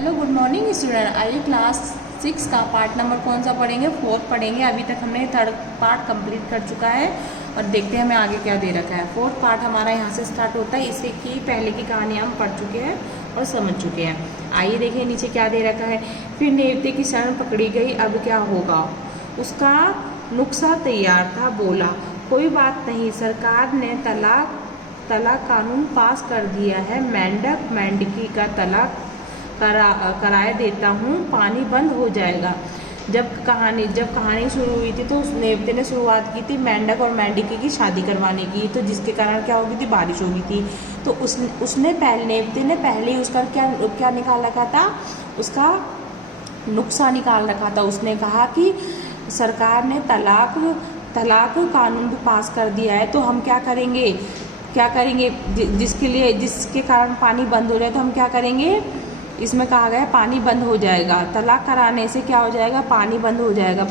Hello good morning student. आइए class 6 का part number कौन सा पढ़ेंगे? 4 पढ़ेंगे। अभी तक हमने 3rd पार्ट कंप्लीट कर चुका है और देखते हैं हमें आगे क्या दे रखा है। 4th पार्ट हमारा यहाँ से स्टार्ट होता है। इससे की पहले की कहानी हम पढ़ चुके हैं और समझ चुके हैं। आइए देखिए नीचे क्या दे रखा है। फिर नेवते की शरण पकड़ी गई, अब क्या होगा? उसका नुस्खा तैयार था, बोला कोई बात नहीं, सरकार ने तलाक कानून पास कर दिया है, मेंढक मेंढकी का तलाक कराए देता हूँ, पानी बंद हो जाएगा। जब कहानी शुरू हुई थी तो उस नेवते ने शुरुआत की थी मेंढक और मेंढकी की शादी करवाने की, तो जिसके कारण क्या हो गई थी, बारिश हो गई थी। तो नेवते ने पहले ही उसका क्या निकाल रखा था, उसका नुस्खा निकाल रखा था। उसने कहा कि सरकार ने तलाक कानून भी पास कर दिया है, तो हम क्या करेंगे जिसके कारण पानी बंद हो जाए, तो हम क्या करेंगे? इसमें कहा गया है पानी बंद हो जाएगा, तलाक कराने से क्या हो जाएगा? पानी बंद हो जाएगा।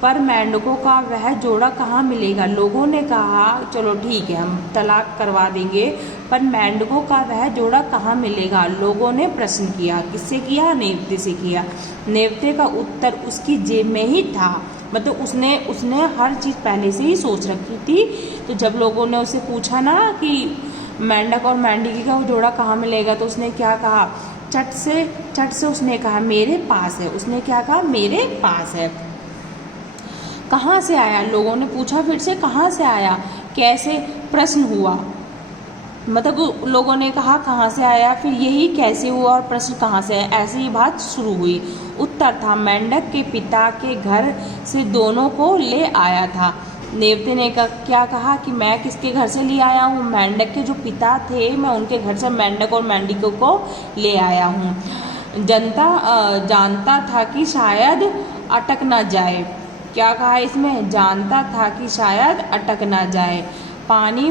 पर मेंढकों का वह जोड़ा कहाँ मिलेगा? लोगों ने कहा चलो ठीक है हम तलाक करवा देंगे, पर मेंढकों का वह जोड़ा कहाँ मिलेगा? लोगों ने प्रश्न किया। किससे किया? नेवते से किया। नेवते का उत्तर उसकी जेब में ही था, मतलब उसने हर चीज़ पहले से ही सोच रखी थी। तो जब लोगों ने उससे पूछा ना कि मेंढक और मेंढकी का वो जोड़ा कहाँ मिलेगा, तो उसने क्या कहा? चट से उसने कहा मेरे पास है। उसने क्या कहा? मेरे पास है। कहाँ से आया? लोगों ने पूछा फिर से, कहाँ से आया? कैसे? प्रश्न हुआ, मतलब लोगों ने कहा कहाँ से आया, फिर यही कैसे हुआ और प्रश्न कहाँ से आया, ऐसी ही बात शुरू हुई। उत्तर था मेंढक के पिता के घर से दोनों को ले आया था। नेवते ने क्या कहा कि मैं किसके घर से ले आया हूँ? मेंढक के जो पिता थे, मैं उनके घर से मेंढक और मेंढकों को ले आया हूँ। जानता था कि शायद अटक ना जाए। क्या कहा इसमें? जानता था कि शायद अटक ना जाए। पानी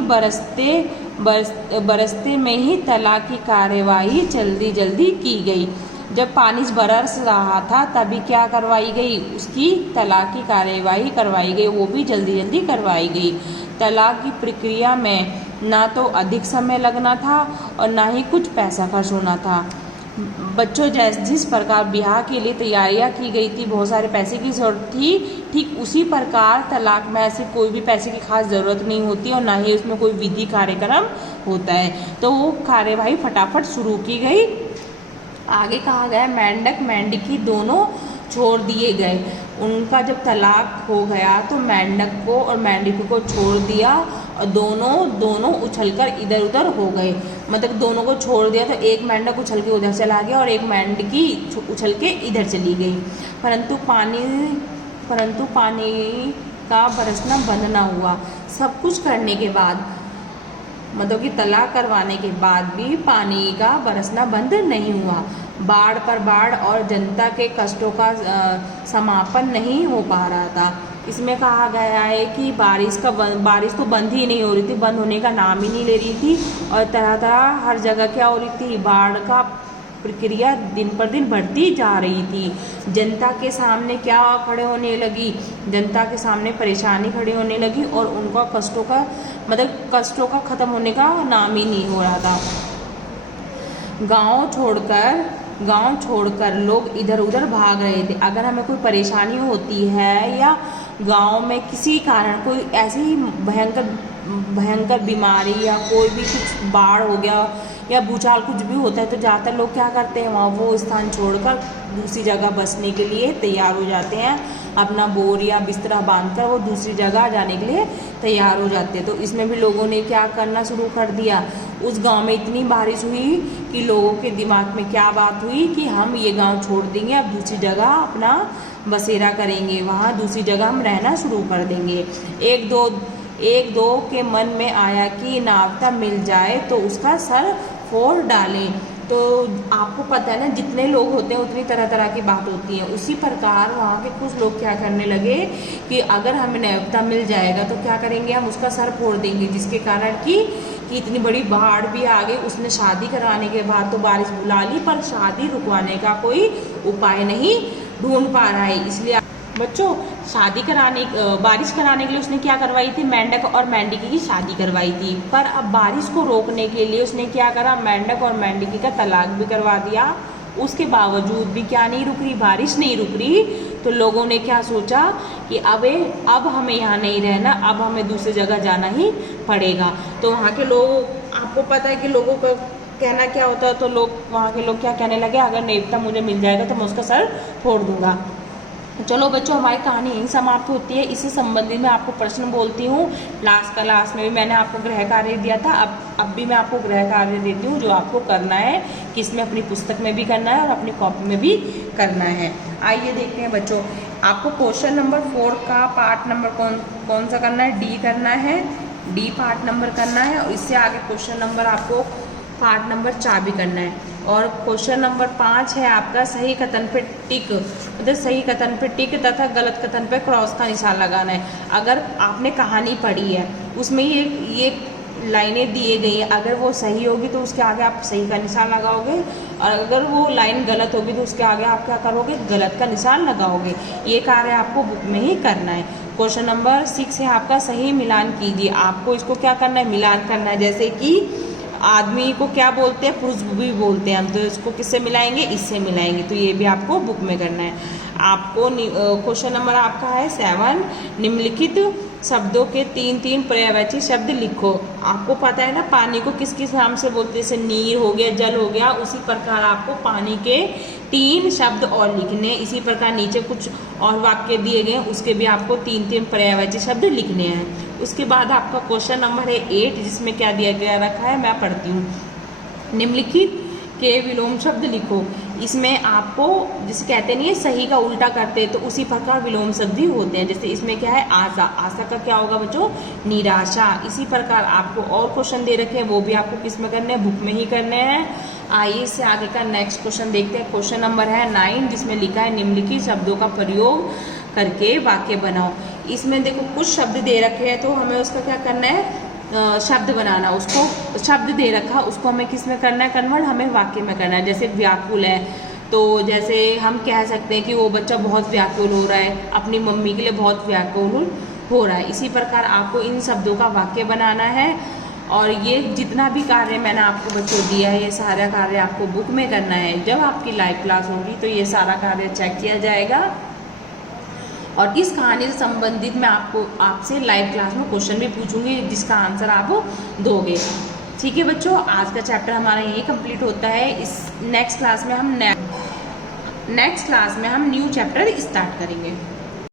बरसते में ही तलाक की कार्यवाही जल्दी जल्दी की गई। जब पानी बरस रहा था तभी क्या करवाई गई? उसकी तलाक की कार्यवाही करवाई गई, वो भी जल्दी जल्दी करवाई गई। तलाक की प्रक्रिया में ना तो अधिक समय लगना था और ना ही कुछ पैसा खर्च होना था। बच्चों जिस प्रकार ब्याह के लिए तैयारियां की गई थी, बहुत सारे पैसे की जरूरत थी, ठीक उसी प्रकार तलाक में ऐसे कोई भी पैसे की खास ज़रूरत नहीं होती और ना ही उसमें कोई विधि कार्यक्रम होता है। तो वो कार्यवाही फटाफट शुरू की गई। आगे कहा गया मेंढक मेंढकी दोनों छोड़ दिए गए। उनका जब तलाक हो गया तो मेंढक को और मेंढकी को छोड़ दिया और दोनों उछलकर इधर उधर हो गए। मतलब दोनों को छोड़ दिया तो एक मेंढक उछल के उधर चला गया और एक मेंढकी उछल के इधर चली गई। परंतु पानी का बरसना बंद ना हुआ। सब कुछ करने के बाद, मतलब कि तलाक करवाने के बाद भी पानी का बरसना बंद नहीं हुआ। बाढ़ पर बाढ़ और जनता के कष्टों का समापन नहीं हो पा रहा था। इसमें कहा गया है कि बारिश तो बंद ही नहीं हो रही थी, बंद होने का नाम ही नहीं ले रही थी और तरह तरह हर जगह क्या हो रही थी, बाढ़ का प्रक्रिया दिन पर दिन बढ़ती जा रही थी। जनता के सामने क्या खड़े होने लगी? जनता के सामने परेशानी खड़ी होने लगी और उनका कष्टों का खत्म होने का नाम ही नहीं हो रहा था। गांव छोड़कर लोग इधर उधर भाग रहे थे। अगर हमें कोई परेशानी होती है या गांव में किसी कारण कोई ऐसी भयंकर बीमारी या कोई भी कुछ बाढ़ हो गया या भूचाल कुछ भी होता है, तो ज़्यादातर लोग क्या करते हैं, वहाँ वो स्थान छोड़कर दूसरी जगह बसने के लिए तैयार हो जाते हैं। अपना बोर या बिस्तरा बांधकर वो दूसरी जगह जाने के लिए तैयार हो जाते हैं। तो इसमें भी लोगों ने क्या करना शुरू कर दिया। उस गांव में इतनी बारिश हुई कि लोगों के दिमाग में क्या बात हुई कि हम ये गांव छोड़ देंगे, अब दूसरी जगह अपना बसेरा करेंगे, वहाँ दूसरी जगह हम रहना शुरू कर देंगे। एक दो के मन में आया कि नावता मिल जाए तो उसका सर फोड़ डालें। तो आपको पता है ना, जितने लोग होते हैं उतनी तरह तरह की बात होती है। उसी प्रकार वहाँ के कुछ लोग क्या करने लगे कि अगर हमें न्योता मिल जाएगा तो क्या करेंगे, हम उसका सर फोड़ देंगे, जिसके कारण कि इतनी बड़ी बाढ़ भी आ गई। उसने शादी कराने के बाद तो बारिश बुला ली, पर शादी रुकवाने का कोई उपाय नहीं ढूंढ पा रहा है। इसलिए बच्चों बारिश कराने के लिए उसने क्या करवाई थी, मेंढक और मेंढकी की शादी करवाई थी। पर अब बारिश को रोकने के लिए उसने क्या करा, मेंढक और मेंढकी का तलाक भी करवा दिया। उसके बावजूद भी क्या नहीं रुक रही, बारिश नहीं रुक रही। तो लोगों ने क्या सोचा कि अब हमें यहाँ नहीं रहना, अब हमें दूसरी जगह जाना ही पड़ेगा। तो वहाँ के लोग, आपको पता है कि लोगों का कहना क्या होता है, तो वहाँ के लोग क्या कहने लगे, अगर नेवता मुझे मिल जाएगा तो मैं उसका सर फोड़ दूंगा। चलो बच्चों, हमारी कहानी यहीं समाप्त होती है। इससे संबंधित मैं आपको प्रश्न बोलती हूँ। क्लास में भी मैंने आपको गृह कार्य दिया था, अब भी मैं आपको गृह कार्य देती हूँ जो आपको करना है, किसमें, अपनी पुस्तक में भी करना है और अपनी कॉपी में भी करना है। आइए देखते हैं बच्चों, आपको क्वेश्चन नंबर 4 का पार्ट नंबर कौन सा करना है, डी करना है, डी पार्ट नंबर करना है। और इससे आगे क्वेश्चन नंबर आपको पार्ट नंबर 4 भी करना है। और क्वेश्चन नंबर 5 है आपका सही कथन पे टिक, मतलब सही कथन पे टिक तथा गलत कथन पे क्रॉस का निशान लगाना है। अगर आपने कहानी पढ़ी है, उसमें ये लाइनें दिए गई हैं, अगर वो सही होगी तो उसके आगे आप सही का निशान लगाओगे, और अगर वो लाइन गलत होगी तो उसके आगे आप क्या करोगे, गलत का निशान लगाओगे। ये कार्य आपको बुक में ही करना है। क्वेश्चन नंबर 6 है आपका सही मिलान कीजिए। आपको इसको क्या करना है, मिलान करना है। जैसे कि आदमी को क्या बोलते हैं, पुरुष भी बोलते हैं हम, तो इसको किससे मिलाएंगे, इससे मिलाएंगे। तो ये भी आपको बुक में करना है। आपको क्वेश्चन नंबर आपका है 7, निम्नलिखित शब्दों के 3 पर्यायवाची शब्द लिखो। आपको पता है ना पानी को किस किस नाम से बोलते हैं, जैसे नीर हो गया, जल हो गया, उसी प्रकार आपको पानी के 3 शब्द और लिखने। इसी प्रकार नीचे कुछ और वाक्य दिए गए, उसके भी आपको 3 पर्यायवाची शब्द लिखने हैं। उसके बाद आपका क्वेश्चन नंबर है 8, जिसमें क्या दिया गया रखा है, मैं पढ़ती हूँ। निम्नलिखित के विलोम शब्द लिखो। इसमें आपको जिसे कहते नहीं है सही का उल्टा करते हैं, तो उसी प्रकार विलोम शब्द भी होते हैं। जैसे इसमें क्या है, आशा, आशा का क्या होगा बच्चों, निराशा। इसी प्रकार आपको और क्वेश्चन दे रखे हैं, वो भी आपको किस में करने हैं, बुक में ही करने हैं। आइए इससे आगे का नेक्स्ट क्वेश्चन देखते हैं। क्वेश्चन नंबर है 9, जिसमें लिखा है निम्नलिखित शब्दों का प्रयोग करके वाक्य बनाओ। इसमें देखो कुछ शब्द दे रखे हैं, तो हमें उसका क्या करना है, शब्द बनाना। उसको शब्द दे रखा, उसको हमें किस में करना है, कन्वर्ट हमें वाक्य में करना है। जैसे व्याकुल है, तो जैसे हम कह सकते हैं कि वो बच्चा बहुत व्याकुल हो रहा है, अपनी मम्मी के लिए बहुत व्याकुल हो रहा है। इसी प्रकार आपको इन शब्दों का वाक्य बनाना है। और ये जितना भी कार्य मैंने आपको बच्चों दिया है, ये सारा कार्य आपको बुक में करना है। जब आपकी लाइव क्लास होगी तो ये सारा कार्य चेक किया जाएगा। और इस कहानी से संबंधित मैं आपसे लाइव क्लास में क्वेश्चन भी पूछूंगी, जिसका आंसर आप दोगे। ठीक है बच्चों, आज का चैप्टर हमारा यही कंप्लीट होता है। इस नेक्स्ट क्लास में हम न्यू चैप्टर स्टार्ट करेंगे।